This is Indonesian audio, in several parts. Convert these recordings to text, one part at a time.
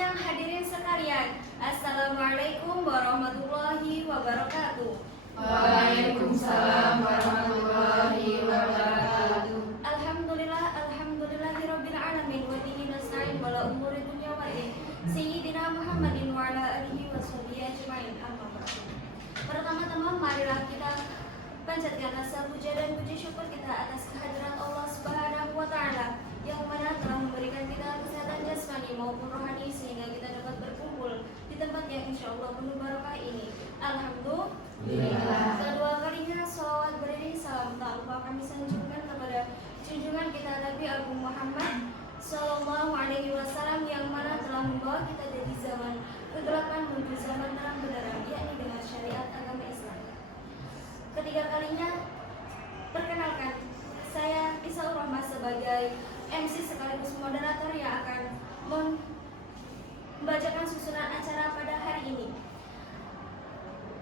siang hadirin sekalian. Assalamualaikum warahmatullahi wabarakatuh. Waalaikumsalam warahmatullahi wabarakatuh. Alhamdulillahirabbil alamin wa bihi nasta'in wala umuri dunya wa din. Sayyidina Muhammadin wa ala alihi washabihi ajmain. Amma ba'du. Pertama-tama marilah kita panjatkan rasa puja dan puji syukur kita atas kehadiran Allah Subhanahu wa taala yang mana telah memberikan kita kesehatan jasmani maupun rohani sehingga kita dapat berkumpul di tempat yang insyaallah penuh barokah ini. Alhamdulillah. Kedua kalinya sholawat beriring salam tak lupa kami sanjungkan kepada junjungan kita Nabi Agung Muhammad Sallallahu Alaihi Wasallam yang mana telah membawa kita dari zaman kegelapan menuju zaman terang benderang, yakni dengan syariat agama Islam. Ketiga kalinya, perkenalkan, saya Isaur Rahma sebagai MC sekaligus moderator yang akan membacakan susunan acara pada hari ini.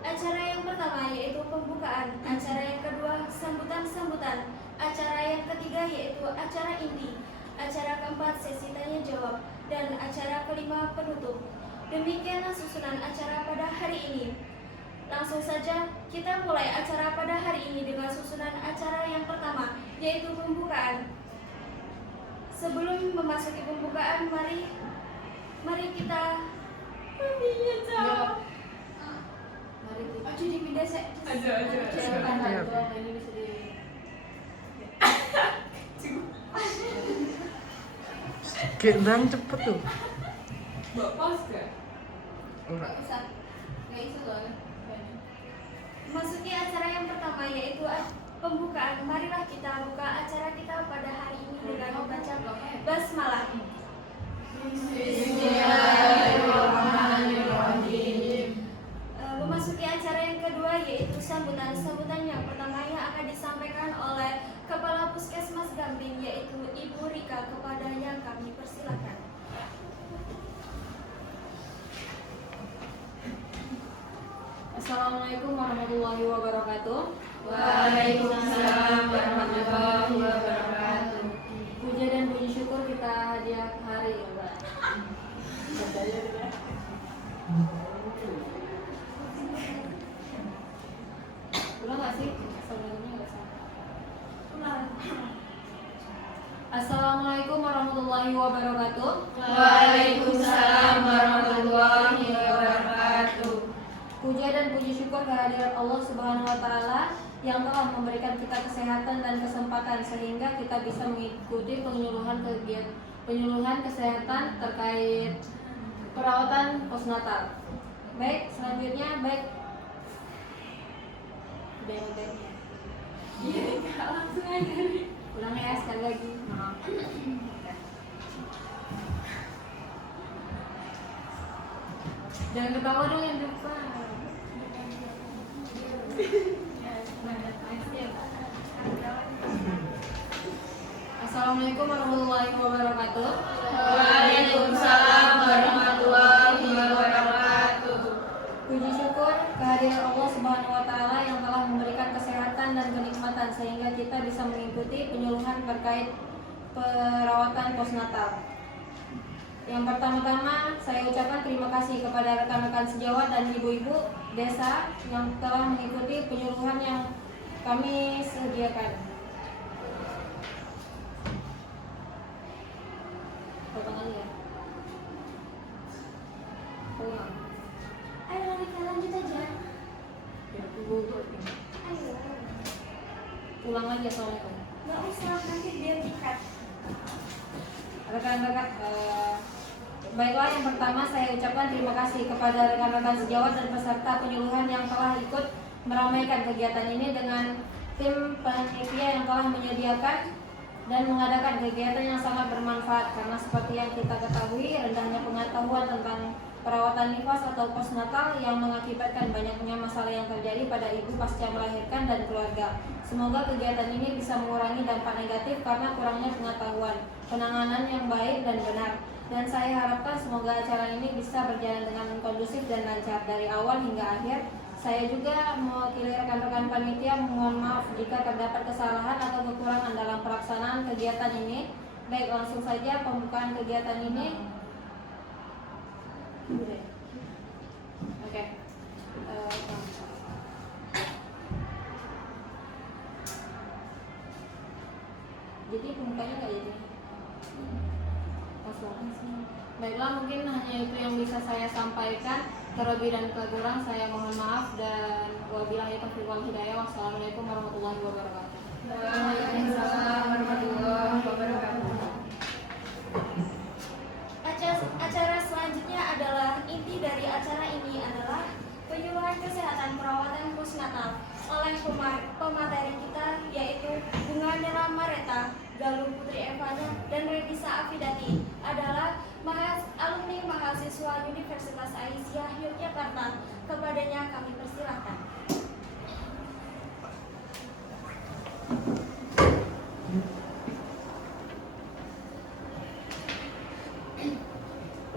Acara yang pertama yaitu pembukaan, acara yang kedua sambutan-sambutan, acara yang ketiga yaitu acara inti, acara keempat sesi tanya jawab, dan acara kelima penutup. Demikianlah susunan acara pada hari ini. Langsung saja kita mulai acara pada hari ini dengan susunan acara yang pertama yaitu pembukaan. Sebelum memasuki pembukaan, mari kita dipindah Kayak bang cepet tuh. Pos gak? Enggak. Gak bisa soalnya. Masuki acara yang pertama yaitu pembukaan. Marilah kita buka acara kita pada hari ini dengan membaca basmalah. Bismillahirrahmanirrahim. Memasuki acara yang kedua yaitu sambutan. Sambutan yang pertama yang akan disampaikan oleh Kepala Puskesmas Gamping yaitu Ibu Rika, kepadanya kami persilakan. Assalamualaikum warahmatullahi wabarakatuh. Waalaikumsalam warahmatullahi wabarakatuh. Puja dan puji syukur kita hadiah hari ya, Mbak. Ulang nggak sih? Sebelumnya nggak salah. Assalamualaikum warahmatullahi wabarakatuh. Waalaikumsalam warahmatullahi wabarakatuh. Puja dan puji syukur kehadirat Allah Subhanahu wa taala yang telah memberikan kita kesehatan dan kesempatan sehingga kita bisa mengikuti penyuluhan kesehatan terkait perawatan postnatal. Baik, selanjutnya baiknya. Iya, langsung aja. Ulang ya sekali lagi. Maaf. Jangan ketawa dong yang depan. Assalamualaikum warahmatullahi wabarakatuh. Waalaikumsalam warahmatullahi wabarakatuh. Puji syukur kehadiran Allah Subhanahu wa taala yang telah memberikan kesehatan dan kenikmatan sehingga kita bisa mengikuti penyuluhan terkait perawatan postnatal. Yang pertama-tama saya ucapkan terima kasih kepada rekan-rekan sejawat dan ibu-ibu desa yang telah mengikuti penyuluhan yang kami sediakan. Potong aja. Ulang. Ayo Rika, lanjut aja. Ayo. Ulang lagi. Assalamualaikum. Nggak usah, nanti biar dikat. Rekan-rekan, baiklah, yang pertama saya ucapkan terima kasih kepada rekan-rekan sejawat dan peserta penyuluhan yang telah ikut meramaikan kegiatan ini dengan tim panitia yang telah menyediakan dan mengadakan kegiatan yang sangat bermanfaat karena seperti yang kita ketahui rendahnya pengetahuan tentang perawatan nifas atau postnatal yang mengakibatkan banyaknya masalah yang terjadi pada ibu pasca melahirkan dan keluarga. Semoga kegiatan ini bisa mengurangi dampak negatif karena kurangnya pengetahuan, penanganan yang baik dan benar. Dan saya harapkan semoga acara ini bisa berjalan dengan kondusif dan lancar dari awal hingga akhir. Saya juga mewakili rekan-rekan panitia mohon maaf jika terdapat kesalahan atau kekurangan dalam pelaksanaan kegiatan ini. Baik, langsung saja pembukaan kegiatan ini. Baiklah, mungkin hanya itu yang bisa saya sampaikan. Terlebih dan kekurang saya mohon maaf, dan wabillahi taufiq wal hidayah. Wassalamualaikum warahmatullahi wabarakatuh. Waalaikumsalam warahmatullahi wabarakatuh. Acara selanjutnya adalah inti dari acara ini adalah penyuluhan kesehatan perawatan postnatal oleh pemateri kita, yaitu Bunga Nela Mareta, Galuh Putri Evana, dan Revisa Afidati adalah alumni mahasiswa Universitas Aisyah Yogyakarta. Kepadanya kami persilahkan.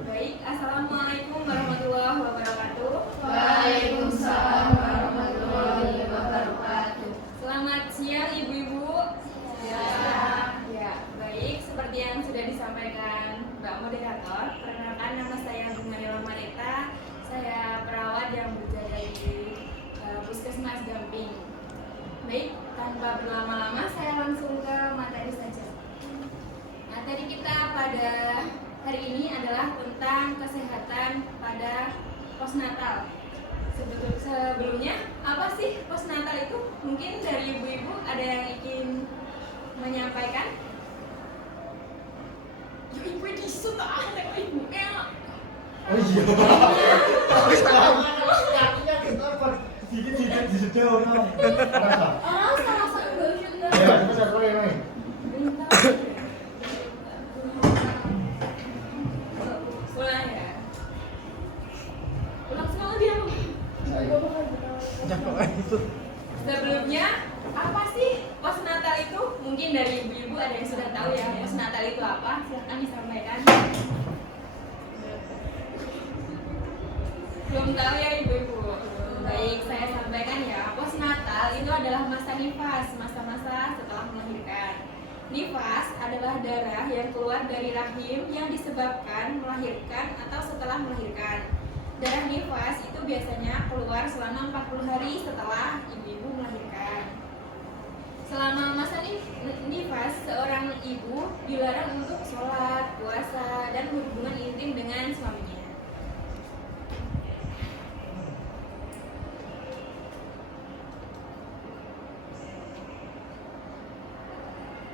Baik, assalamualaikum warahmatullahi wabarakatuh. Waalaikumsalam warahmatullahi wabarakatuh. Selamat siang ibu-ibu. Ya, baik. Seperti yang sudah disampaikan Mbak Moderator, perkenalkan nama saya Bunga Nela Mareta. Saya perawat yang berjaga di Puskesmas Gamping. Baik, tanpa berlama-lama saya langsung ke materi saja. Materi kita pada hari ini adalah tentang kesehatan pada postnatal. Sebelumnya, apa sih postnatal itu? Mungkin dari ibu-ibu ada yang ingin menyampaikan? Yuk ibu disut tengok ibu Oh iya. Wis tahu. Kakinya kenapa? Sedikit di sejauh no. Rasa. Rasa enggak Ya, kita satu lagi. Ulang ya. Ulang sekali dia. Cakep itu. Sebelumnya, apa sih postnatal itu? Mungkin dari ibu-ibu ada yang sudah tahu ya postnatal itu apa? Silahkan disampaikan. Belum tahu ya ibu-ibu? Baik, saya sampaikan ya. Postnatal itu adalah masa nifas, masa-masa setelah melahirkan. Nifas adalah darah yang keluar dari rahim yang disebabkan melahirkan atau setelah melahirkan. Darah nifas itu biasanya keluar selama 40 hari setelah ibu-ibu melahirkan. Selama masa nifas, seorang ibu dilarang untuk sholat, puasa, dan berhubungan intim dengan suaminya.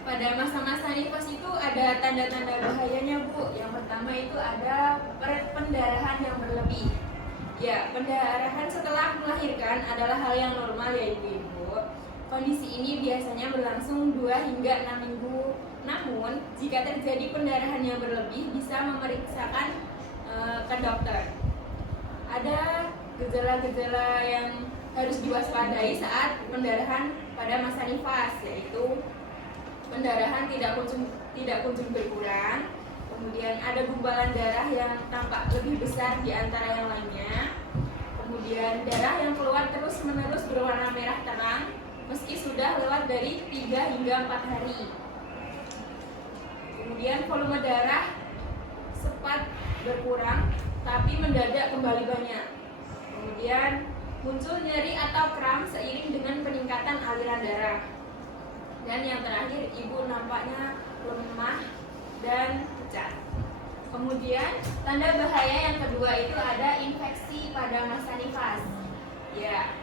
Pada masa-masa nifas itu ada tanda-tanda bahayanya, Bu. Yang pertama itu ada pendarahan yang berlebih. Ya, pendarahan setelah melahirkan adalah hal yang normal ya ibu-ibu. Kondisi ini biasanya berlangsung 2 hingga 6 minggu. Namun, jika terjadi pendarahan yang berlebih, bisa memeriksakan ke dokter. Ada gejala-gejala yang harus diwaspadai saat pendarahan pada masa nifas, yaitu pendarahan tidak kunjung berkurang, kemudian ada gumpalan darah yang tampak lebih besar di antara yang lainnya, kemudian darah yang keluar terus-menerus berwarna merah terang meski sudah lewat dari 3 hingga 4 hari. Kemudian volume darah sempat berkurang tapi mendadak kembali banyak. Kemudian muncul nyeri atau kram seiring dengan peningkatan aliran darah. Dan yang terakhir, ibu nampaknya lemah dan pucat. Kemudian, tanda bahaya yang kedua itu ada infeksi pada masa nifas. Ya,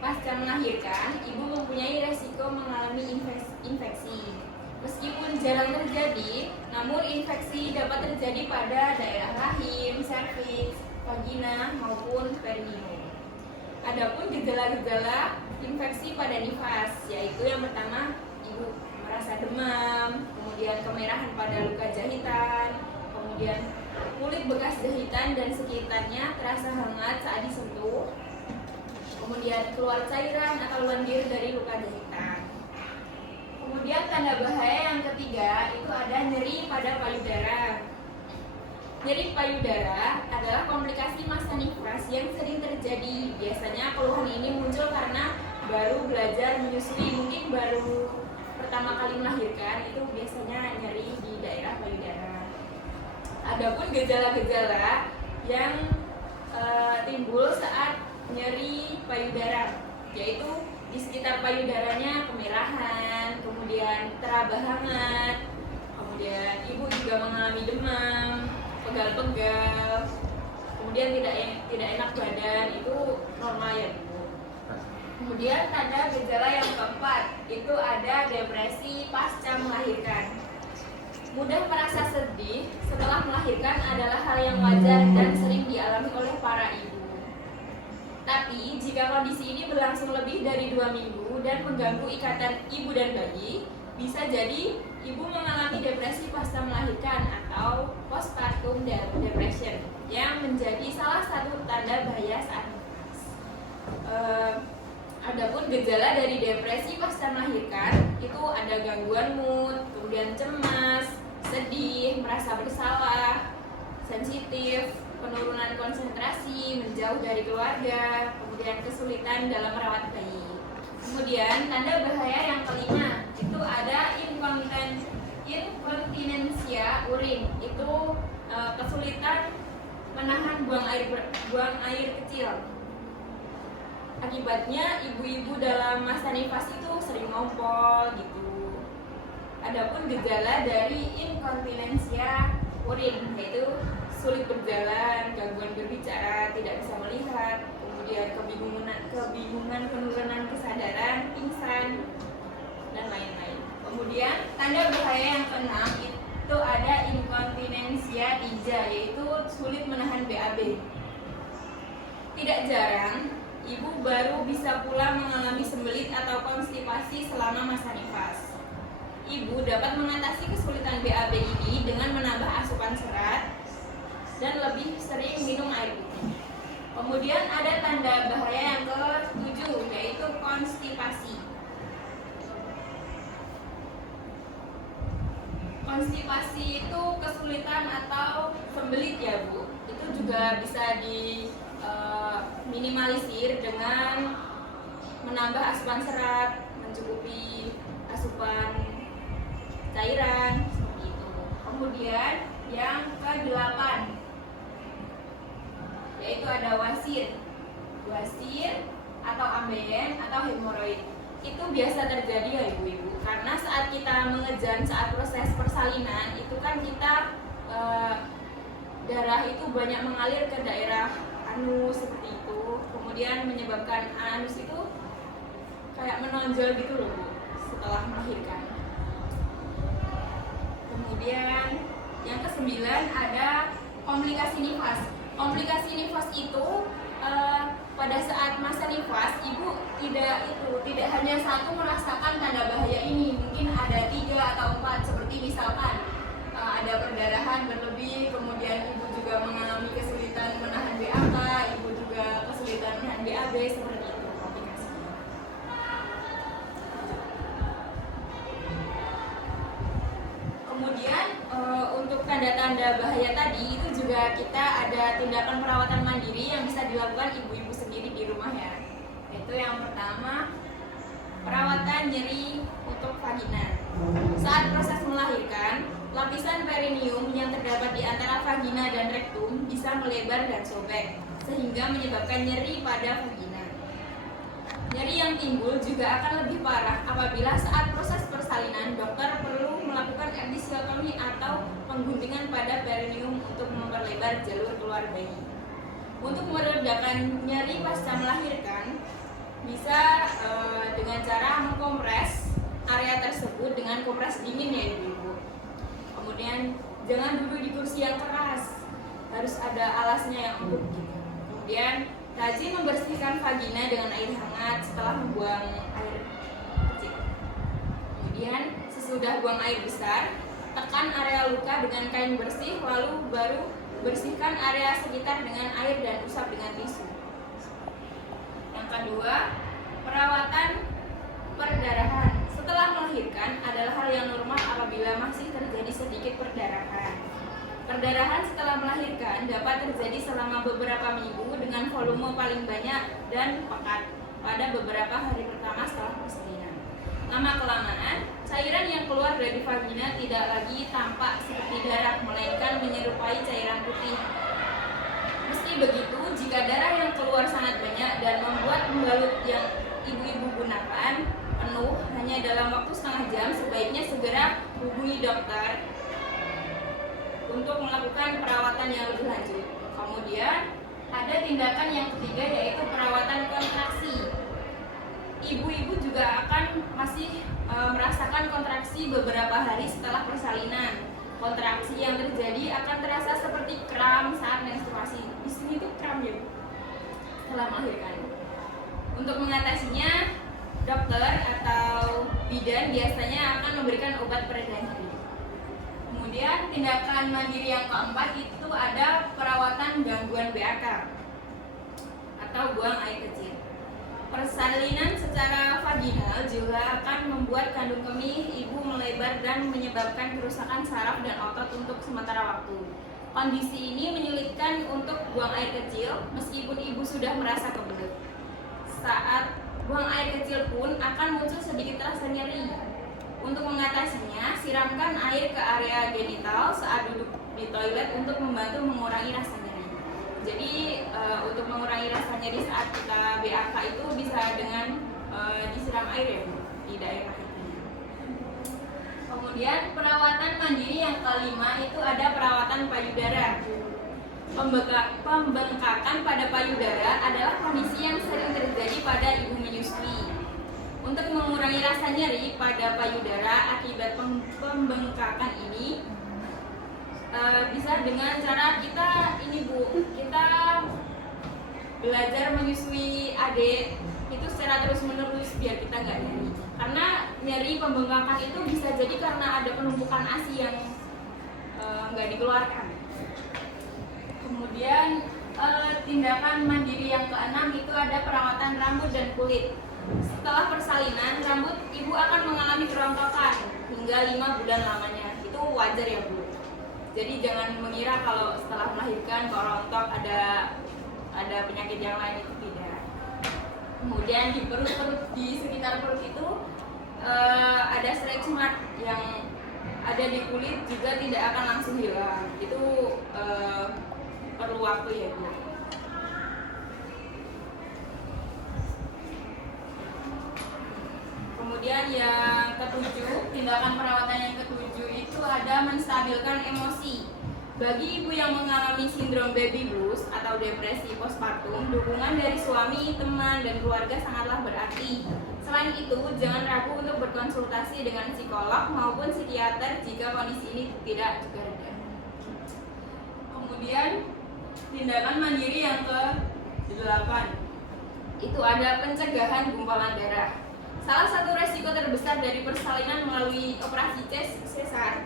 pasca melahirkan, ibu mempunyai resiko mengalami infeksi. Meskipun jarang terjadi, namun infeksi dapat terjadi pada daerah rahim, serviks, vagina, maupun perineum. Adapun gejala-gejala infeksi pada nifas, yaitu yang pertama, ibu merasa demam, kemudian kemerahan pada luka jahitan, kemudian kulit bekas jahitan dan sekitarnya terasa hangat saat disentuh, kemudian keluar cairan atau lendir dari luka jahitan. Kemudian tanda bahaya yang ketiga itu ada nyeri pada payudara. Nyeri payudara adalah komplikasi masa nifas yang sering terjadi. Biasanya keluhan ini muncul karena baru belajar menyusui, mungkin baru pertama kali melahirkan, itu biasanya nyeri di daerah payudara. Adapun gejala-gejala yang timbul saat nyeri payudara, yaitu di sekitar payudaranya kemerahan, kemudian teraba hangat, kemudian ibu juga mengalami demam, pegal-pegal, kemudian tidak enak badan, itu normal ya Ibu. Kemudian tanda gejala yang keempat itu ada depresi pasca melahirkan. Mudah merasa sedih setelah melahirkan adalah hal yang wajar dan sering dialami oleh para ibu. Tapi jika kondisi ini berlangsung lebih dari 2 minggu dan mengganggu ikatan ibu dan bayi, bisa jadi ibu mengalami depresi pasca melahirkan atau postpartum depression yang menjadi salah satu tanda bahaya saat nifas. Adapun gejala dari depresi pasca melahirkan itu ada gangguan mood, kemudian cemas, sedih, merasa bersalah, sensitif, penurunan konsentrasi, menjauh dari keluarga, kemudian kesulitan dalam merawat bayi. Kemudian tanda bahaya yang kelima itu ada inkontinensia urin, itu kesulitan menahan buang air kecil. Akibatnya ibu-ibu dalam masa nifas itu sering ngompol gitu. Adapun gejala dari inkontinensia urin yaitu sulit berjalan, gangguan berbicara, tidak bisa melihat, kemudian kebingungan, penurunan kesadaran, pingsan, dan lain-lain. Kemudian tanda bahaya yang keenam itu ada inkontinensia tija, yaitu sulit menahan BAB. Tidak jarang ibu baru bisa pula mengalami sembelit atau konstipasi selama masa nifas. Ibu dapat mengatasi kesulitan BAB ini dengan menambah asupan serat dan lebih sering minum air putih. Kemudian ada tanda bahaya yang ke-7 yaitu konstipasi. Konstipasi itu kesulitan atau sembelit ya Bu. Itu juga bisa minimalisir dengan menambah asupan serat, mencukupi asupan cairan seperti itu. Kemudian yang ke-8 yaitu ada wasir atau ambeien atau hemoroid. Itu biasa terjadi ya ibu-ibu, karena saat kita mengejan saat proses persalinan itu kan kita darah itu banyak mengalir ke daerah anus seperti itu, kemudian menyebabkan anus itu kayak menonjol gitu loh Bu setelah melahirkan. Kemudian yang ke-9 ada komplikasi nifas. Komplikasi nifas itu pada saat masa nifas ibu tidak hanya satu merasakan tanda bahaya ini, mungkin ada 3 atau 4 seperti misalkan ada perdarahan berlebih, kemudian ibu juga mengalami kesulitan menahan BAK, ibu juga kesulitan menahan BAB, seperti itu komplikasinya. Kemudian untuk tanda-tanda bahaya tadi itu juga kita ada tindakan perawatan mandiri yang bisa dilakukan ibu-ibu sendiri di rumah ya. Itu yang pertama, perawatan nyeri untuk vagina. Saat proses melahirkan, lapisan perineum yang terdapat di antara vagina dan rektum bisa melebar dan sobek, sehingga menyebabkan nyeri pada vagina. Nyeri yang timbul juga akan lebih parah apabila saat proses persalinan dokter perlu melakukan episiotomi atau pengguntingan pada perineum untuk memperlebar jalur keluar bayi. Untuk meredakan nyeri pasca melahirkan, bisa dengan cara mengkompres area tersebut dengan kompres dingin ya ibu-ibu. Kemudian jangan duduk di kursi yang keras, harus ada alasnya yang empuk gitu. Kemudian rajin membersihkan vagina dengan air hangat setelah membuang air kecil. Kemudian sesudah buang air besar, tekan area luka dengan kain bersih, lalu baru bersihkan area sekitar dengan air dan usap dengan tisu. Yang kedua, perawatan perdarahan. Setelah melahirkan adalah hal yang normal apabila masih terjadi sedikit perdarahan. Perdarahan setelah melahirkan dapat terjadi selama beberapa minggu dengan volume paling banyak dan pekat pada beberapa hari pertama setelah persalinan. Lama-kelamaan, cairan yang keluar dari vagina tidak lagi tampak seperti darah, melainkan menyerupai cairan putih. Meski begitu, jika darah yang keluar sangat banyak dan membuat pembalut yang ibu-ibu gunakan penuh hanya dalam waktu setengah jam, sebaiknya segera hubungi dokter untuk melakukan melakukan perawatan yang lebih lanjut. Kemudian ada tindakan yang ketiga yaitu perawatan kontraksi. Ibu-ibu juga akan masih merasakan kontraksi beberapa hari setelah persalinan. Kontraksi yang terjadi akan terasa seperti kram saat menstruasi. Di sini tuh kram ya, Bu, setelah melahirkan. Untuk mengatasinya, dokter atau bidan biasanya akan memberikan obat pereda nyeri. Kemudian tindakan mandiri yang keempat itu ada perawatan gangguan BAK atau buang air kecil. Persalinan secara vaginal juga akan membuat kandung kemih ibu melebar dan menyebabkan kerusakan saraf dan otot untuk sementara waktu. Kondisi ini menyulitkan untuk buang air kecil meskipun ibu sudah merasa kebelet. Saat buang air kecil pun akan muncul sedikit rasa nyeri. Untuk mengatasinya, siramkan air ke area genital saat duduk di toilet untuk membantu mengurangi rasa nyeri. Jadi untuk mengurangi rasa nyeri saat kita BAK itu bisa dengan disiram air ya, Bu, di daerah itu. Kemudian perawatan mandiri yang kelima itu ada perawatan payudara. Pembengkakan pada payudara adalah kondisi yang sering terjadi pada ibu menyusui. Untuk mengurangi rasa nyeri pada payudara akibat pembengkakan ini bisa dengan cara kita ini, Bu, kita belajar menyusui adik itu secara terus menerus biar kita nggak nyeri. Karena nyeri pembengkakan itu bisa jadi karena ada penumpukan ASI yang nggak dikeluarkan. Kemudian tindakan mandiri yang keenam itu ada perawatan rambut dan kulit. Setelah persalinan, rambut ibu akan mengalami kerontokan hingga 5 bulan lamanya. Itu wajar ya, Bu. Jadi jangan mengira kalau setelah melahirkan rontok ada penyakit yang lain, itu tidak. Kemudian di perut di sekitar perut itu ada stretch mark yang ada di kulit juga tidak akan langsung hilang. Itu perlu waktu ya, Bu. Kemudian yang ketujuh, tindakan perawatan yang ketujuh itu ada menstabilkan emosi. Bagi ibu yang mengalami sindrom baby blues atau depresi postpartum, dukungan dari suami, teman, dan keluarga sangatlah berarti. Selain itu, jangan ragu untuk berkonsultasi dengan psikolog maupun psikiater jika kondisi ini tidak juga reda. Kemudian tindakan mandiri yang ke-8 itu ada pencegahan gumpalan darah. Salah satu resiko terbesar dari persalinan melalui operasi sesar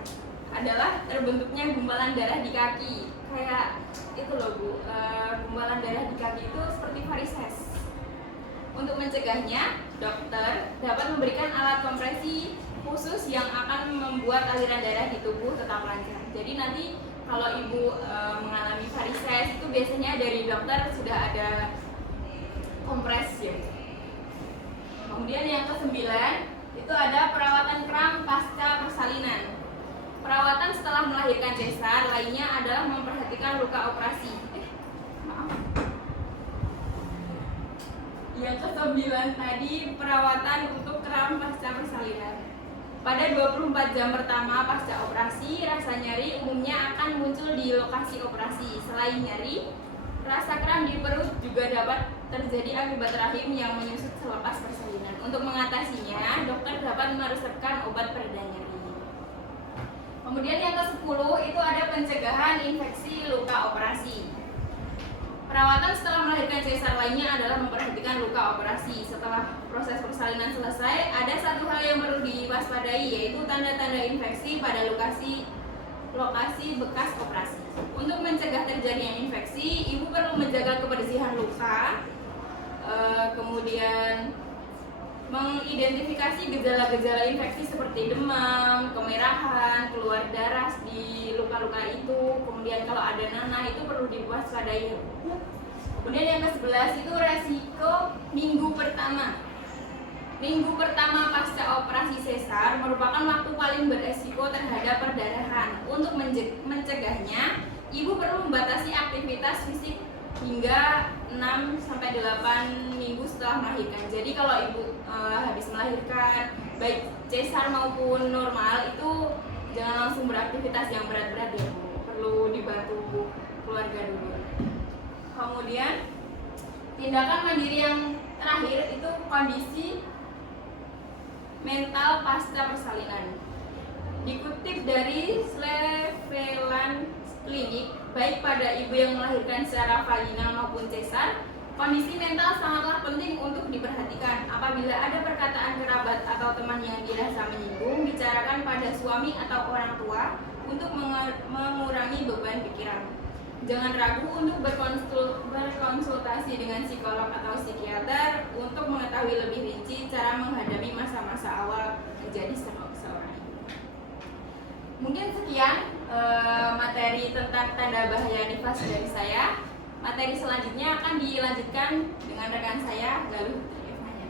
adalah terbentuknya gumpalan darah di kaki. Kayak itu loh, Bu, gumpalan darah di kaki itu seperti varises. Untuk mencegahnya, dokter dapat memberikan alat kompresi khusus yang akan membuat aliran darah di tubuh tetap lancar. Jadi nanti kalau ibu mengalami varises itu biasanya dari dokter sudah ada kompres ya. Kemudian yang ke-9 itu ada perawatan kram pasca persalinan. Perawatan setelah melahirkan sesar lainnya adalah memperhatikan luka operasi. Yang ke-9 tadi perawatan untuk kram pasca persalinan. Pada 24 jam pertama pasca operasi, rasa nyeri umumnya akan muncul di lokasi operasi. Selain nyeri, rasa kram di perut juga dapat terjadi akibat rahim yang menyusut selepas persalinan. Untuk mengatasinya, dokter dapat meresepkan obat pereda nyeri. Kemudian yang ke-10 itu ada pencegahan infeksi luka operasi. Perawatan setelah melahirkan sesar lainnya adalah memperhatikan luka operasi. Setelah proses persalinan selesai, ada satu hal yang perlu diwaspadai, yaitu tanda-tanda infeksi pada lokasi bekas operasi. Untuk mencegah terjadinya infeksi, ibu perlu menjaga kebersihan luka, kemudian mengidentifikasi gejala-gejala infeksi seperti demam, kemerahan, keluar darah di luka-luka itu. Kemudian kalau ada nanah itu perlu diwaspadai. Kemudian yang ke-11 itu resiko minggu pertama. Minggu pertama pasca operasi sesar merupakan waktu paling beresiko terhadap perdarahan. Untuk mencegahnya, ibu perlu membatasi aktivitas fisik hingga 6-8 minggu setelah melahirkan. Jadi kalau ibu habis melahirkan, baik sesar maupun normal, itu jangan langsung beraktivitas yang berat-berat ya, Bu. Perlu perlu dibantu keluarga dulu. Kemudian tindakan mandiri yang terakhir itu kondisi mental pasca persalinan. Dikutip dari Cleveland Clinic, baik pada ibu yang melahirkan secara vaginal maupun sesar, kondisi mental sangatlah penting untuk diperhatikan. Apabila ada perkataan kerabat atau teman yang dirasa menyinggung, bicarakan pada suami atau orang tua untuk mengurangi beban pikiran. Jangan ragu untuk berkonsultasi dengan psikolog atau psikiater untuk mengetahui lebih rinci cara menghadapi masa-masa awal menjadi seorang ibu. Mungkin sekian materi tentang tanda bahaya nifas dari saya. Materi selanjutnya akan dilanjutkan dengan rekan saya, Galuh Putri Evanya.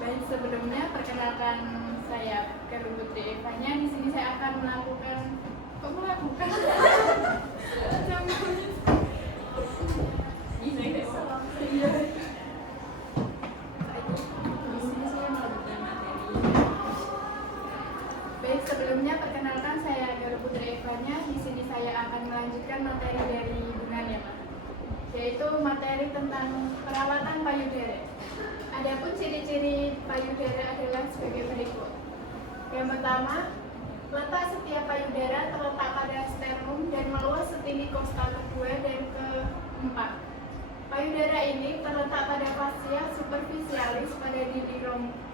Baik, sebelumnya perkenalkan saya Galuh Putri Evanya. Di sini saya akan melakukan Baik, sebelumnya perkenalkan saya Galuh Putri Evanya. Di sini saya akan melanjutkan materi dari hubungan ya, Pak. Yaitu materi tentang perawatan payudara. Adapun ciri-ciri payudara adalah sebagai berikut. Yang pertama, letak setiap payudara terletak pada sternum dan meluas setinggi kostal kedua dan keempat. Payudara ini terletak pada fascia superficialis pada dinding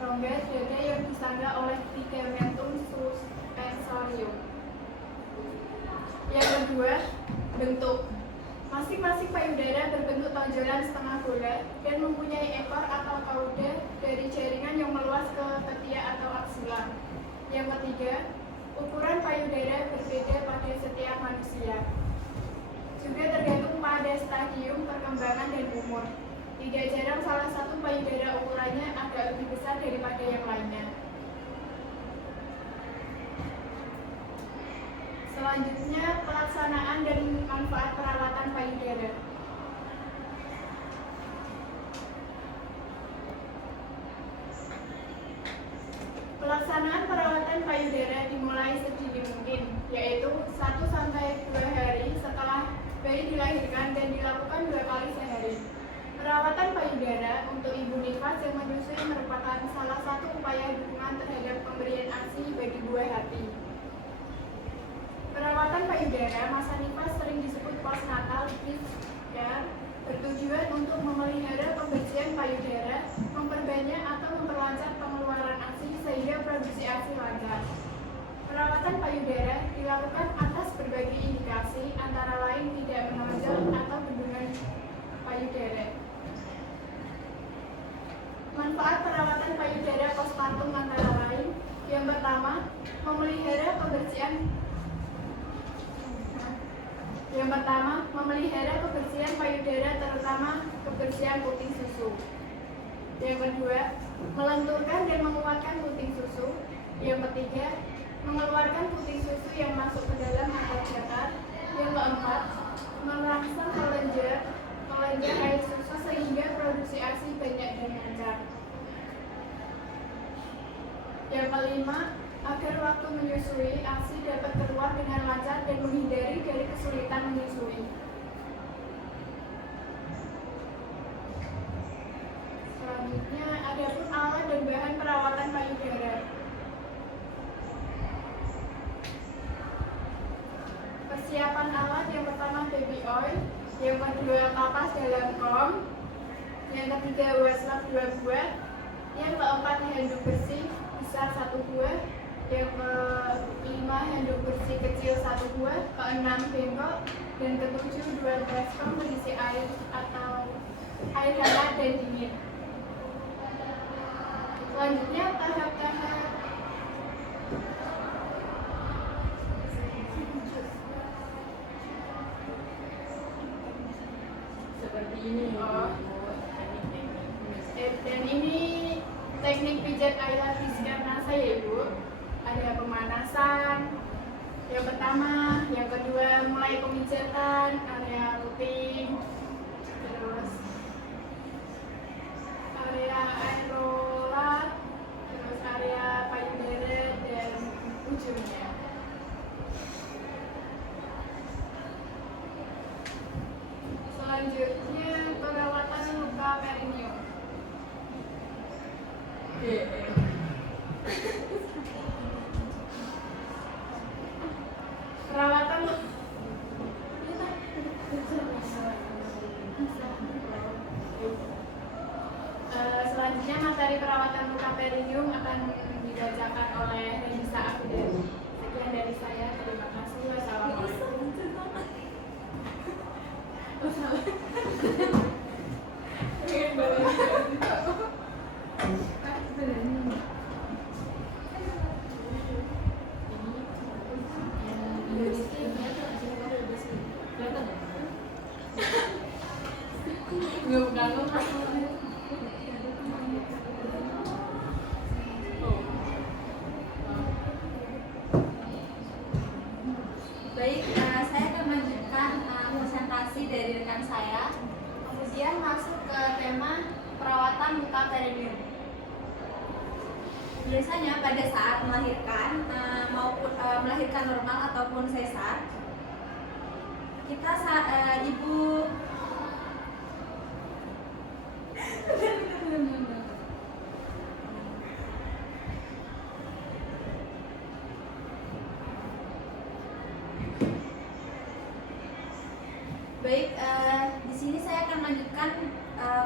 rongga dada yang disangga oleh ligamentum suspensorium. Yang kedua, bentuk. Masing-masing payudara berbentuk tonjolan setengah bola dan mempunyai ekor atau kauda dari jaringan yang meluas ke ketiak atau aksila. Yang ketiga, ukuran payudara berbeda pada setiap manusia. Juga tergantung pada stadium perkembangan dan umur. Tidak jarang salah satu payudara ukurannya agak lebih besar daripada yang lainnya. Selanjutnya, pelaksanaan dan manfaat perawatan payudara. Pelaksanaan perawatan payudara dimulai sedini mungkin, yaitu 1-2 hari setelah bayi dilahirkan dan dilakukan 2 kali sehari. Perawatan payudara untuk ibu nifas yang menyusui merupakan salah satu upaya dukungan terhadap pemberian ASI bagi buah hati. Perawatan payudara masa nifas sering disebut postnatal breast care, bertujuan untuk memelihara pembersihan payudara, memperbanyak atau memperlancar pengeluaran ASI sehingga produksi ASI lancar. Perawatan payudara dilakukan atas berbagai indikasi, antara lain tidak menonjol atau bendungan payudara. Manfaat perawatan payudara postpartum antara lain: yang pertama, memelihara kebersihan payudara, terutama kebersihan puting susu. Yang kedua, melenturkan dan menguatkan puting susu. Yang ketiga, mengeluarkan puting susu yang masuk ke dalam otot jakar. Yang keempat, merangsang kelenjar air susu sehingga produksi ASI banyak dan lancar. Yang kelima, agar waktu menyusui ASI dapat keluar dengan lancar dan menghindari dari kesulitan menyusui. Selanjutnya, adapun alat dan bahan perawatan payudara. Persiapan alat: yang pertama baby oil, yang kedua kapas dalam kom, yang ketiga wastafel 2 buah, yang keempat handuk bersih besar 1 buah, yang kelima handuk bersih kecil 1 buah, keenam bengkok, dan ketujuh 2 baskom berisi air atau air hangat dan dingin. Selanjutnya, tahap-tahap Seperti ini. Dan ini teknik pijat air lapis karena saya, Ibu. Ada pemanasan, Yang pertama, yang kedua mulai pemijatan, area rutin, terus area aerolat, terus area payudara dan ujungnya. Selanjutnya perawatan luka perineum. Perawatan selanjutnya materi perawatan luka perineum akan dibacakan oleh Renisa Abdul. Sekian dari saya, terima kasih. Wassalamualaikum. Baik, saya akan melanjutkan presentasi dari rekan saya. Kemudian masuk ke tema perawatan luka perineum. Biasanya pada saat melahirkan maupun melahirkan normal ataupun sesar, kita ibu Baik, di sini saya akan melanjutkan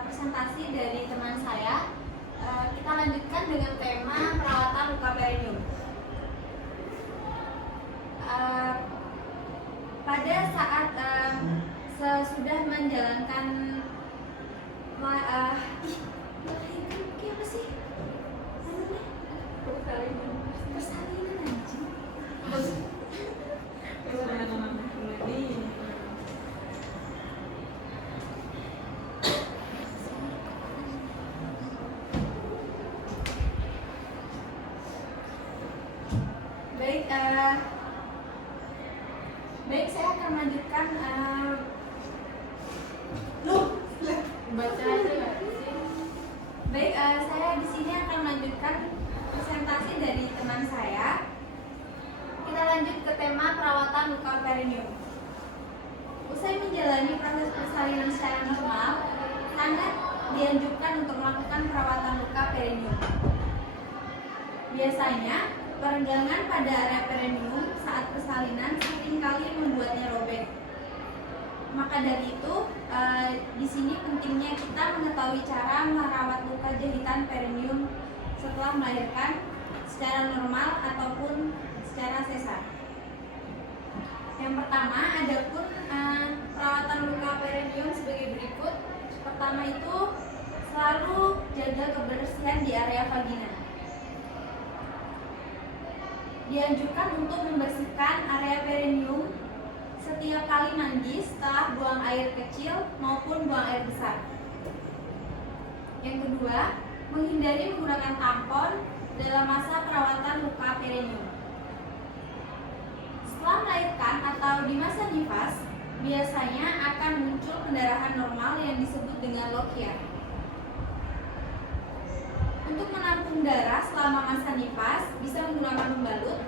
presentasi dari teman saya. Kita lanjutkan dengan tema perawatan luka perineum. Pada saat sesudah menjalankan melahirkan, apa sih? Persalinan anjing. Baik, saya akan melanjutkan Baca aja nggak sih? Baik, saya di sini akan melanjutkan presentasi dari teman saya. Kita lanjut ke tema perawatan luka perineum. Usai menjalani proses persalinan secara normal, sangat dianjurkan untuk melakukan perawatan luka perineum. Biasanya, perenggangan pada area perineum saat persalinan seringkali membuatnya robek. Maka dari itu, di sini pentingnya kita mengetahui cara merawat luka jahitan perineum setelah melahirkan secara normal ataupun secara sesar. Yang pertama, adapun perawatan luka perineum sebagai berikut. Pertama itu selalu jaga kebersihan di area vagina. Dianjurkan untuk membersihkan area perineum setiap kali mandi setelah buang air kecil maupun buang air besar. Yang kedua, menghindari menggunakan tampon dalam masa perawatan luka perineum. Setelah melahirkan atau di masa nifas, biasanya akan muncul pendarahan normal yang disebut dengan lochia. Untuk menampung darah selama masa nifas, bisa menggunakan pembalut.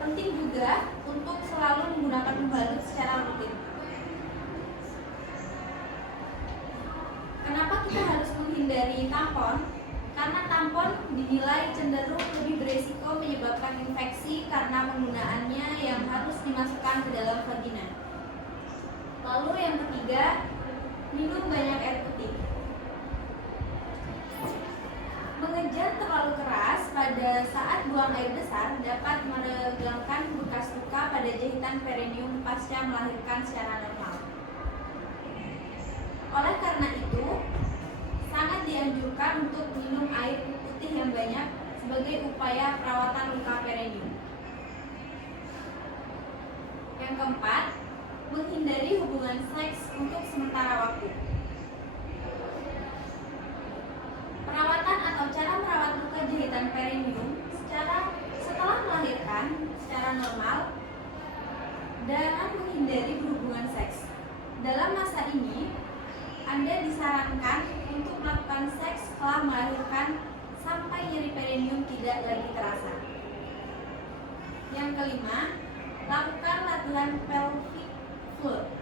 Penting juga untuk selalu menggunakan pembalut secara rutin. Kenapa kita harus menghindari tampon? Karena tampon dinilai cenderung lebih beresiko menyebabkan infeksi karena penggunaannya yang harus dimasukkan ke dalam vagina. Lalu yang ketiga, minum banyak air putih. Mengejar terlalu keras pada saat buang air besar dapat meregangkan bekas luka pada jahitan perineum pasca melahirkan secara normal. Oleh karena itu, sangat dianjurkan untuk minum air putih yang banyak sebagai upaya perawatan luka perineum. Yang keempat, menghindari hubungan seks untuk sementara waktu. Perawatan atau cara merawat luka jahitan perineum setelah melahirkan secara normal Dalam masa ini, Anda disarankan untuk melakukan seks setelah melahirkan sampai nyeri perineum tidak lagi terasa. Yang kelima, lakukan latihan pelvic floor.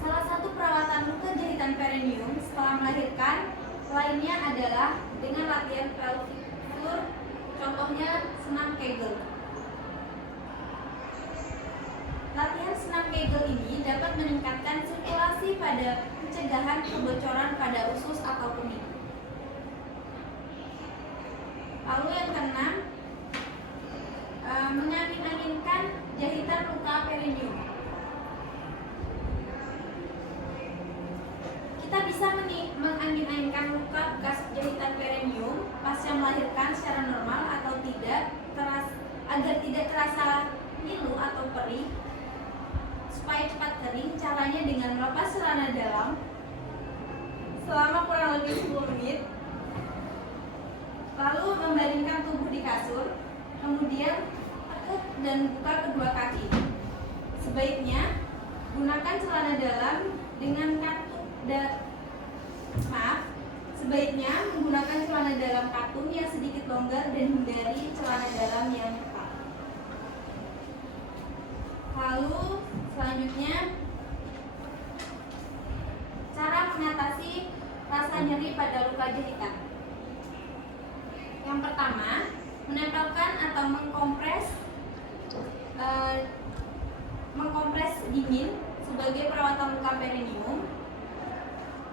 Salah satu perawatan luka jahitan perineum setelah melahirkan lainnya adalah dengan latihan pelvic floor, contohnya senam Kegel. Latihan senam Kegel ini dapat meningkatkan sirkulasi pada pencegahan kebocoran pada usus atau kemih. Lalu yang keenam, mengangin-anginkan jahitan luka perineum. Kita bisa mengangin-anginkan luka bekas jahitan perineum pasca melahirkan secara normal atau tidak, agar tidak terasa ngilu atau perih. Supaya cepat kering, caranya dengan melepas celana dalam selama kurang lebih 10 menit, lalu membaringkan tubuh di kasur, kemudian tekuk dan buka kedua kaki. Sebaiknya gunakan celana dalam dengan sebaiknya menggunakan celana dalam katun yang sedikit longgar dan hindari celana dalam yang ketat. Lalu selanjutnya, cara mengatasi rasa nyeri pada luka jahitan. Yang pertama, menempelkan atau mengkompres dingin sebagai perawatan luka perineum.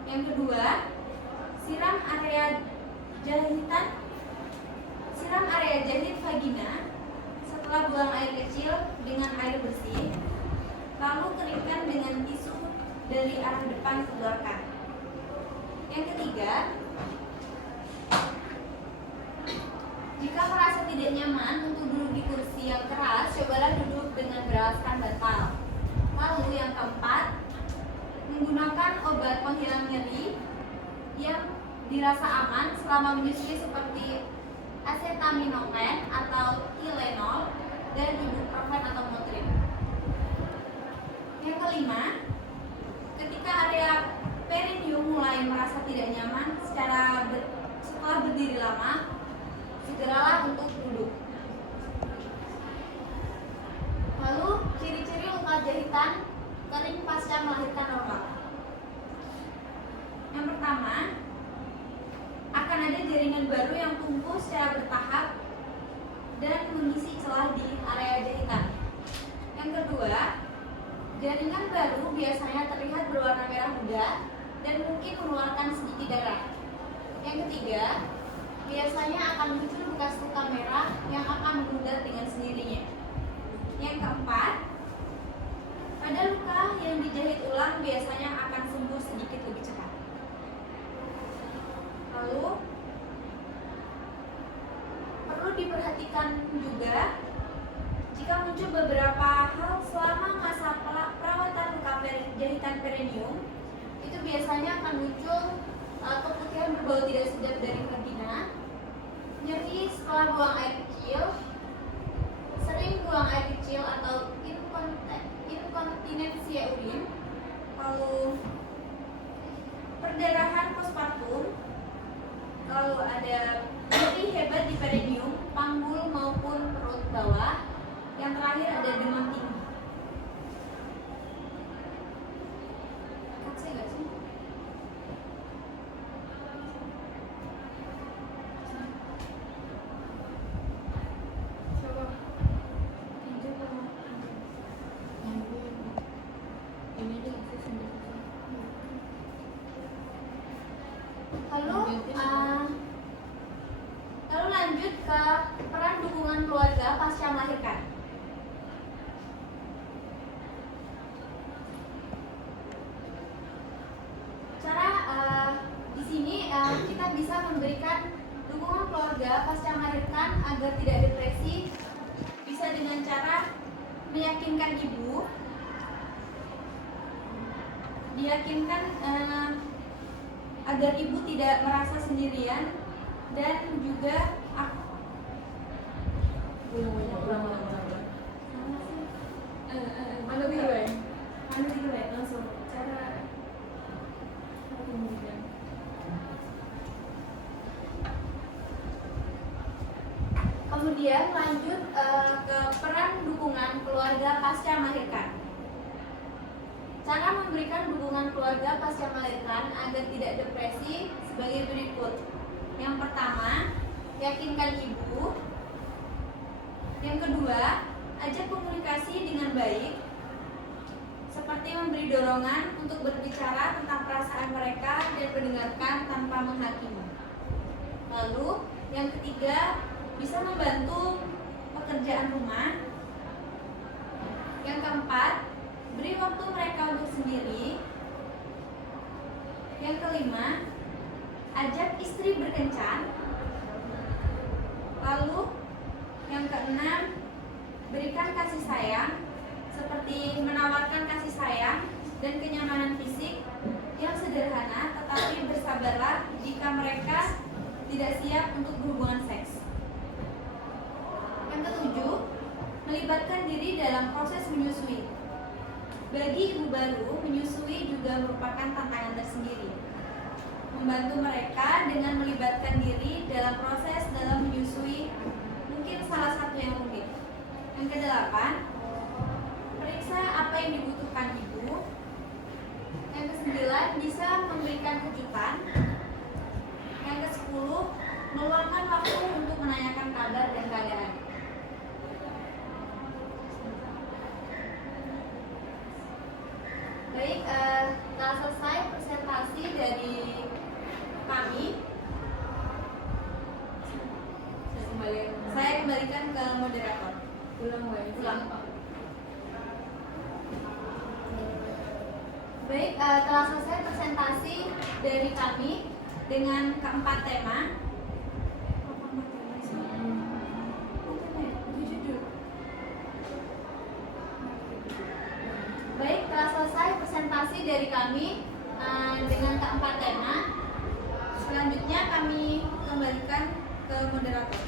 Yang kedua, siram area jahit vagina setelah buang air kecil dengan air bersih, lalu keringkan dengan tisu dari arah depan ke belakang. Yang ketiga, jika merasa tidak nyaman untuk duduk di kursi yang keras, cobalah duduk dengan beralaskan bantal. Lalu yang keempat, menggunakan obat penghilang nyeri yang dirasa aman selama menyusui seperti acetaminophen atau Tylenol dan ibuprofen atau Motrin. Yang kelima, ketika area perineum mulai merasa tidak nyaman setelah berdiri lama, segeralah untuk duduk. Lalu ciri-ciri luka jahitan kering pasca melahirkan normal. Yang pertama, akan ada jaringan baru yang tumbuh secara bertahap dan mengisi celah di area jahitan. Yang kedua, jaringan baru biasanya terlihat berwarna merah muda dan mungkin mengeluarkan sedikit darah. Yang ketiga, biasanya akan muncul bekas luka merah yang akan memudar dengan sendirinya. Yang keempat, pada luka yang dijahit ulang biasanya akan sembuh sedikit lebih cepat. Lalu, perlu diperhatikan juga jika muncul beberapa hal selama masa perawatan luka jahitan perineum, itu biasanya akan muncul keputihan berbau tidak sedap dari vagina, nyeri setelah buang air kecil, sering buang air kecil atau inkontinensia urin, lalu perdarahan postpartum, lalu ada nyeri hebat di perineum, panggul maupun perut bawah, yang terakhir ada demam tinggi. Saya nggak sih? Lalu lanjut ke peran dukungan keluarga pasca melahirkan. Di sini kita bisa memberikan dukungan keluarga pasca melahirkan agar tidak depresi, bisa dengan cara meyakinkan ibu, diyakinkan agar ibu tidak merasa sendirian, dan juga Mana Kemudian lanjut ke peran dukungan keluarga pasca melahirkan. Cara memberikan dukungan keluarga pasca melahirkan agar tidak depresi sebagai berikut. Yang pertama, yakinkan ibu. Yang kedua, ajak komunikasi dengan baik, seperti memberi dorongan untuk berbicara tentang perasaan mereka dan mendengarkan tanpa menghakimi. Lalu, yang ketiga, bisa membantu pekerjaan rumah. Yang keempat, beri waktu mereka untuk sendiri. Yang kelima, ajak istri berkencan. Lalu, yang keenam, berikan kasih sayang, seperti menawarkan kasih sayang dan kenyamanan fisik yang sederhana, tetapi bersabarlah jika mereka tidak siap untuk berhubungan seks. Yang ketujuh, melibatkan diri dalam proses menyusui. Bagi ibu baru, menyusui juga merupakan tantangan tersendiri. Membantu mereka dengan melibatkan diri dalam proses dalam menyusui mungkin salah satu yang mungkin. Yang kedelapan, periksa apa yang dibutuhkan ibu. Yang kesembilan, bisa memberikan kejutan. Yang kesepuluh, meluangkan waktu untuk menanyakan kabar dan keadaan. Baik, telah selesai presentasi dari kami. Saya kembalikan ke moderator. Ulang. Baik, telah selesai presentasi dari kami dengan keempat tema. Baik, telah selesai presentasi dari kami dengan keempat tema. Selanjutnya kami kembalikan ke moderator.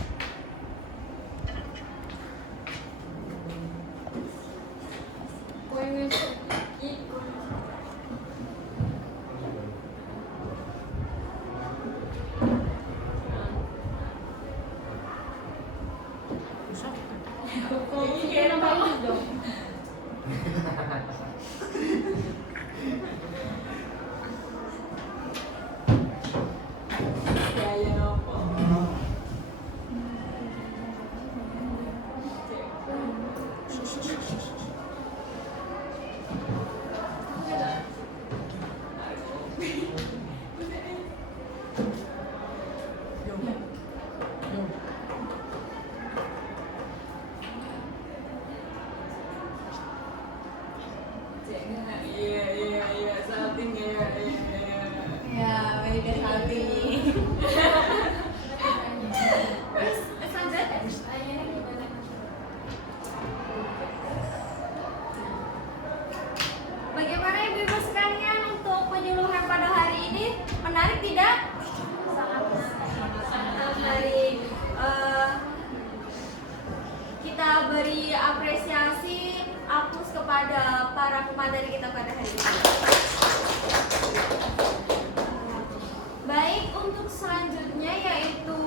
Bagaimana ibu-ibu sekalian untuk penyuluhan pada hari ini? Menarik tidak? Sangat menarik. Kita beri apresiasi apus kepada para pemateri kita pada hari ini. Baik, untuk selanjutnya yaitu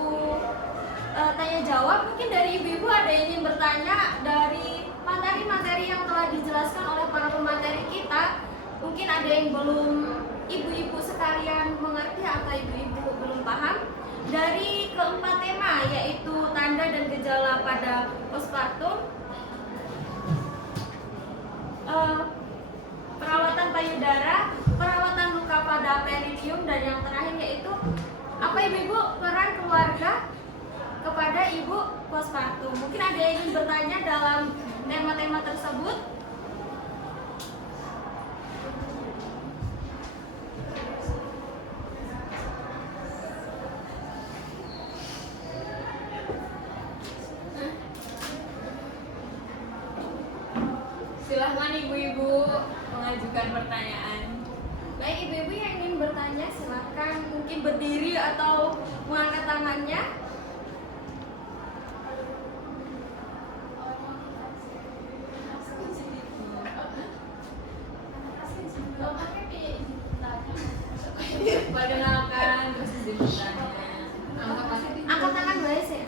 tanya jawab. Mungkin dari ibu-ibu ada yang ingin bertanya dari materi-materi yang telah dijelaskan oleh para pemateri kita. Mungkin ada yang belum ibu-ibu sekalian mengerti atau ibu-ibu belum paham. Dari keempat tema yaitu tanda dan gejala pada postpartum, perawatan payudara, perawatan luka pada perineum, dan yang terakhir yaitu apa ibu-ibu peran keluarga kepada ibu postpartum. Mungkin ada yang ingin bertanya dalam tema-tema tersebut. Silahkan ibu-ibu mengajukan pertanyaan. Baik, ibu-ibu yang ingin bertanya silahkan mungkin berdiri atau mengangkat tangannya. Perkenalkan, terus izin bertanya. Angkat tangan boleh sih.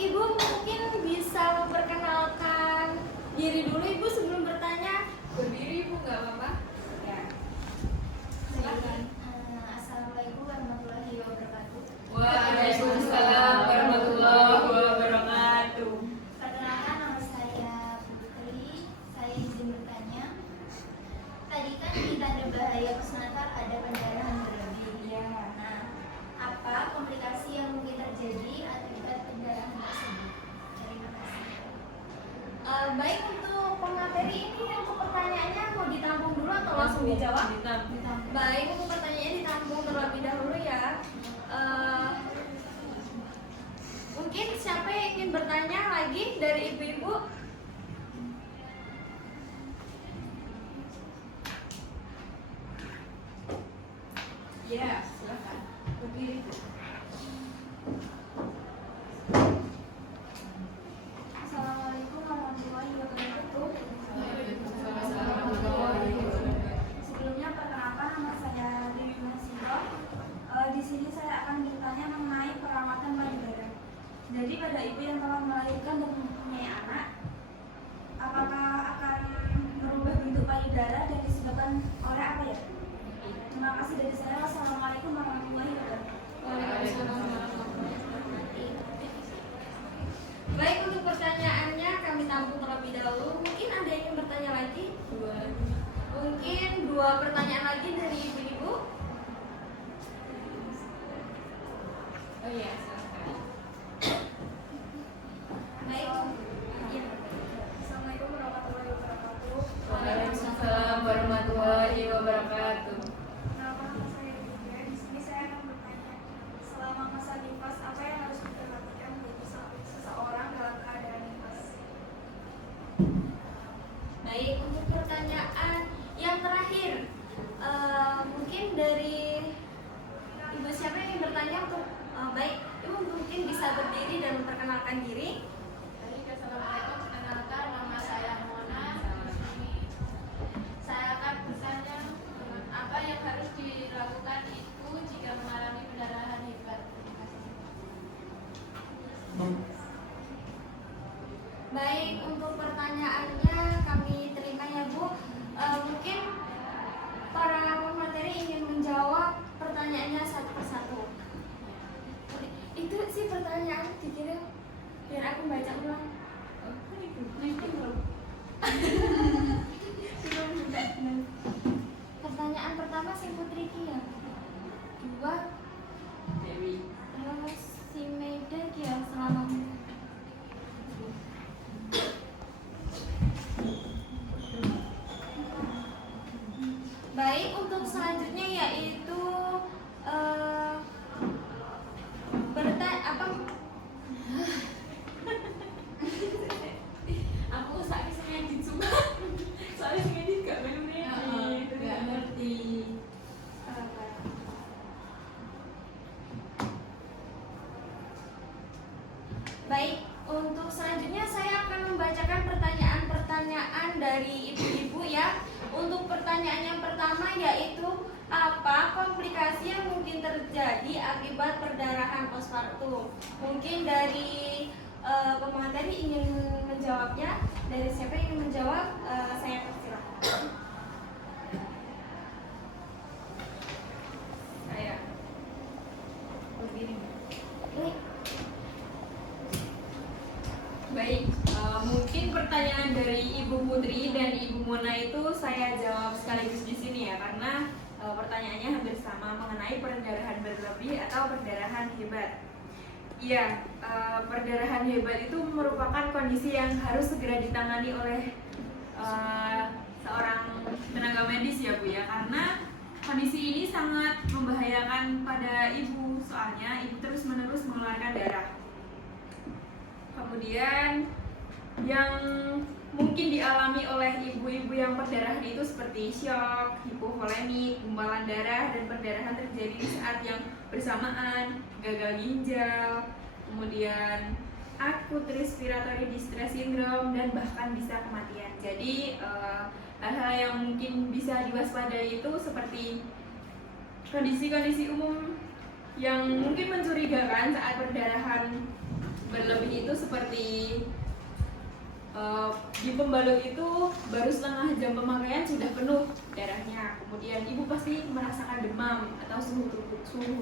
Ibu mungkin bisa memperkenalkan diri dulu Ibu sebelum bertanya. Berdiri Ibu, nggak apa-apa? Ya. Silakan. Assalamualaikum warahmatullahi wabarakatuh. Waalaikumsalam warahmatullahi wabarakatuh. Perkenalkan, nama saya Putri. Saya izin bertanya. Tadi kan di tanda bahaya postnatal ada pendarahan berlebih. Iya. Nah, apa komplikasi yang mungkin terjadi akibat pendarahan tersebut? Terima kasih. Baik, untuk pemateri ini untuk pertanyaannya mau ditampung dulu atau langsung dijawab? Baik, untuk pertanyaannya ditampung terlebih dahulu ya. Mungkin siapa yang ingin bertanya lagi dari ibu-ibu? Ya, silakan. Berdiri. Assalamualaikum warahmatullahi wabarakatuh. Sebelumnya perkenalkan, nama saya Dewi Masiro. Di sini saya akan bertanya mengenai perawatan payudara. Jadi pada ibu yang telah melahirkan dan mempunyai anak, apakah akan merubah bentuk payudara dan disebabkan oleh apa ya? Terima kasih dari saya. Wassalamualaikum warahmatullahi wabarakatuh. Baik, untuk pertanyaannya kami tampung terlebih dahulu. Mungkin ada yang ingin bertanya lagi? Mungkin dua pertanyaan lagi dari ibu-ibu. Oh iya, silakan. Baik. Iya. Assalamualaikum warahmatullahi wabarakatuh. Waalaikumsalam warahmatullahi wabarakatuh. Nama saya Yuda. Di sini saya akan bertanya, selama masa nifas apa yang harus diperhatikan bagi seseorang dalam keadaan nifas? Baik, untuk pertanyaan yang terakhir, mungkin dari ibu siapa yang ingin bertanya untuk baik, ibu mungkin bisa berdiri dan memperkenalkan diri. Baik, assalamualaikum. Perkenalkan, nama saya Mona. Saya akan bertanya apa yang harus dilakukan ibu jika mengalami pendarahan hebat. Terima kasih. Baik, untuk pertanyaannya kami terima ya Bu. Mungkin para pemateri ingin menjawab pertanyaannya satu persatu. Itu sih pertanyaan dikirim biar aku baca ulang. Pertanyaan pertama si Putri Kia. Dua Dewi. terus si Meida Kia selama baik, untuk selanjutnya yaitu bertanya apa? Aku sakit ngedit sumpah. Soalnya ngedit gak melu ngedit. Gak ngerti. Baik, untuk selanjutnya saya akan membacakan pertanyaan-pertanyaan dari ibu-ibu ya. Untuk pertanyaan yang pertama yaitu apa komplikasi yang mungkin terjadi akibat perdarahan postpartum? Mungkin dari pemateri ingin menjawabnya. Dari siapa yang ingin menjawab? Saya persilakan. Saya. Berdiri. Baik. Baik, mungkin pertanyaan dari Ibu Putri dan Ibu Mona itu saya jawab sekaligus di sini ya, karena pertanyaannya hampir sama mengenai perdarahan berlebih atau perdarahan hebat. Iya, perdarahan hebat itu merupakan kondisi yang harus segera ditangani oleh seorang tenaga medis ya Bu ya, karena kondisi ini sangat membahayakan pada ibu, soalnya ibu terus-menerus mengeluarkan darah. Kemudian yang mungkin dialami oleh ibu-ibu yang perdarahan itu seperti syok, hipovolemik, gumpalan darah, dan perdarahan terjadi di saat yang bersamaan, gagal ginjal, kemudian akut respiratory distress syndrome, dan bahkan bisa kematian. Jadi hal-hal yang mungkin bisa diwaspadai itu seperti kondisi-kondisi umum yang mungkin mencurigakan saat perdarahan Berlebih itu seperti di pembalut itu baru setengah jam pemakaian sudah penuh darahnya. Kemudian ibu pasti merasakan demam atau suhu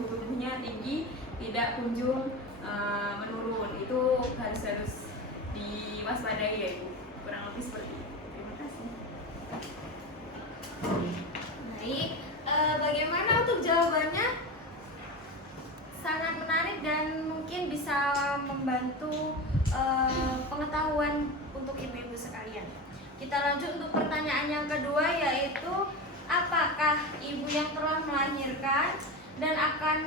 tubuhnya tinggi tidak kunjung menurun. Itu harus diwaspadai ya ibu. Kurang lebih seperti itu. Terima kasih. Baik, bagaimana untuk jawabannya? Sangat menarik dan mungkin bisa membantu pengetahuan untuk ibu-ibu sekalian. Kita lanjut untuk pertanyaan yang kedua, yaitu apakah ibu yang telah melahirkan dan akan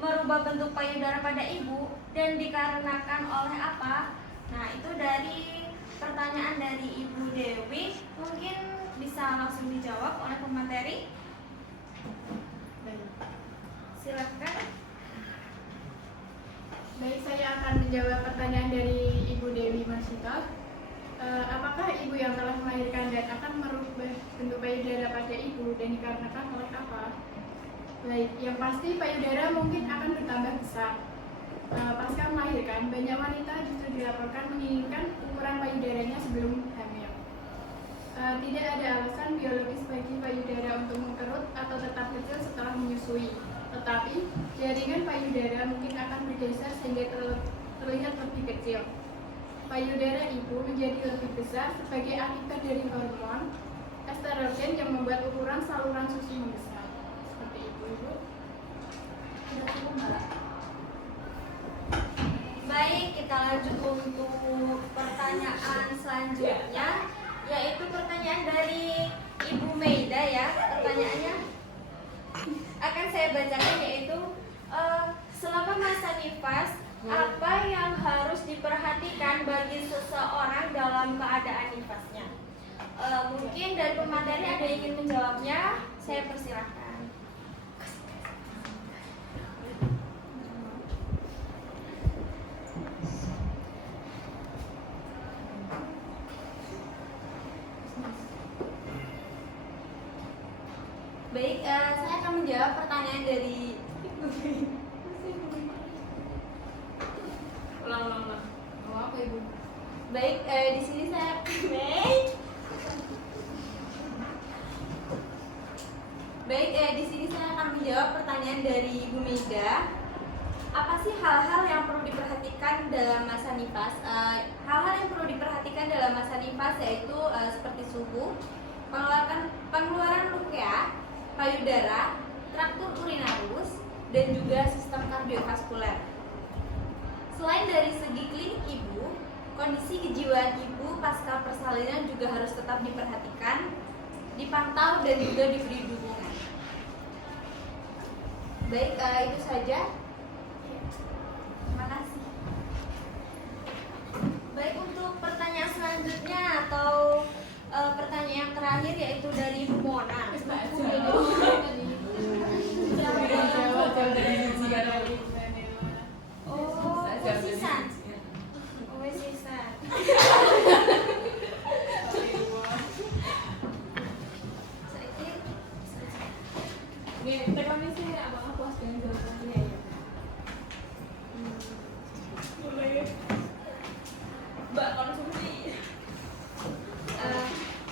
merubah bentuk payudara pada ibu dan dikarenakan oleh apa? Nah, itu dari pertanyaan dari Ibu Dewi, mungkin bisa langsung dijawab oleh pemateri. Silakan. Baik, saya akan menjawab pertanyaan dari Ibu Dewi Marsita. Apakah ibu yang telah melahirkan dan akan merubah bentuk payudara pada ibu dan dikarenakan oleh apa? Baik, yang pasti payudara mungkin akan bertambah besar. Pasca melahirkan, banyak wanita justru dilaporkan menginginkan ukuran payudaranya sebelum hamil. Tidak ada alasan biologis bagi payudara untuk mengkerut atau tetap kecil setelah menyusui. Tetapi, jaringan payudara mungkin akan bergeser sehingga terlihat lebih kecil. Payudara ibu menjadi lebih besar sebagai akibat dari hormon estrogen yang membuat ukuran saluran susu membesar. Seperti itu, Ibu. Sudah cukup, Mbak? Baik, kita lanjut untuk pertanyaan selanjutnya, yaitu pertanyaan dari Ibu Meida ya. Pertanyaannya akan saya bacakan, yaitu selama masa nifas, apa yang harus diperhatikan bagi seseorang dalam keadaan nifasnya? Mungkin dari pemateri ada yang ingin menjawabnya, saya persilahkan. Baik, saya akan menjawab pertanyaan dari Ulang. Oh, apa Ibu? Baik, di sini saya di sini saya akan menjawab pertanyaan dari Ibu Meida. Apa sih hal-hal yang perlu diperhatikan dalam masa nifas? Hal-hal yang perlu diperhatikan dalam masa nifas yaitu seperti suhu, pengeluaran lukea, payudara, traktur urinarius, dan juga sistem kardiovaskuler. Selain dari segi klinik ibu, kondisi kejiwaan ibu pasca persalinan juga harus tetap diperhatikan, dipantau, dan juga diberi dukungan. Baik, itu saja. Terima kasih. Baik, untuk pertanyaan selanjutnya atau pertanyaan yang terakhir yaitu dari Ibu Mona.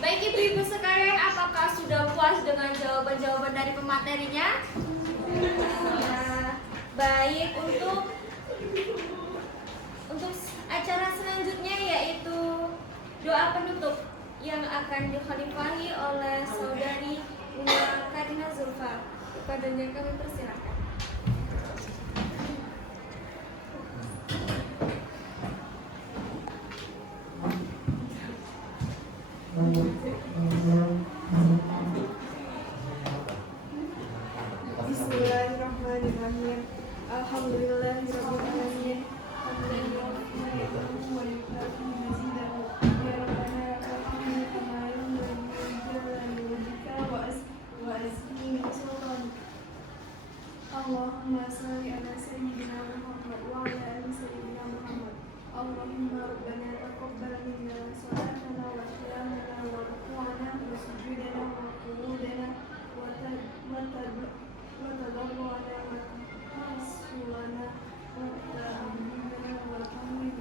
Baik ibu-ibu sekalian, apakah sudah puas dengan jawaban-jawaban dari pematerinya? Baik, untuk acara selanjutnya yaitu doa penutup yang akan dikhalifahi oleh saudari Una Karina Zulfa. Kepadanya kami persilakan. Bismillahirrahmanirrahim. Alhamdulillahirrahmanirrahim. Allahumma salli ala sayyidina Muhammad wa ala ali sayyidina Muhammad. Allahumma rabbana taqabbal minna salatana wa qiyamana wa ruku'ana wa sujudana wa qu'udana wa tadarru'ana wa tasulana wa ta'amina wa tamina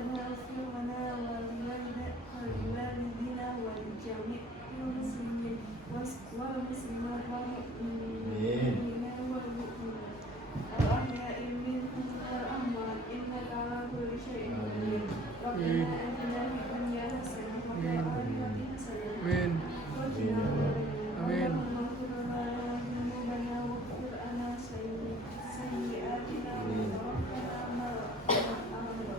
ربنا اغفر لنا ولوالدينا ولجميع المسلمين والمسلمات والمؤمنين والمؤمنات الأحياء منهم والأموات إنك على كل شيء قدير ربنا آتنا في الدنيا حسنة وفي الآخرة حسنة وقنا عذاب النار اللهم اغفر لنا ذنوبنا واغفر لنا سيئاتنا وتوفنا مع الأبرار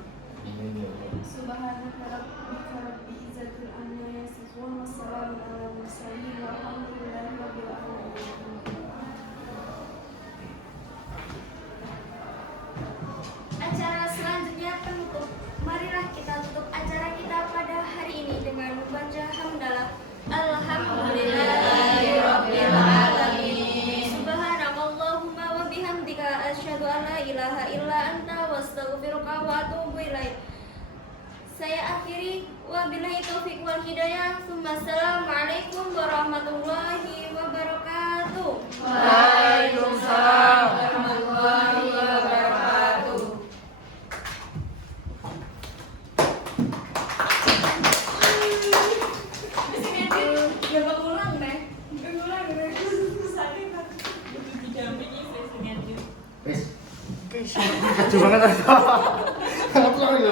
سبحانك ربك رب العزة عما يصفون والسلام على المرسلين والحمد لله رب العالمين. Acara selanjutnya penutup. Marilah kita tutup acara kita pada hari ini dengan membaca hamdalah. Alhamdulillahirabbil alamin. Subhanakallahumma wa bihamdika asyhadu an la ilaha illa anta wastaghfiruka wa atubu ilaik. Saya akhiri wabillahi taufiq wal hidayah. Assalamualaikum warahmatullahi wabarakatuh. Waalaikumsalam warahmatullahi wabarakatuh. Wis. Kacau banget. Aku lagi.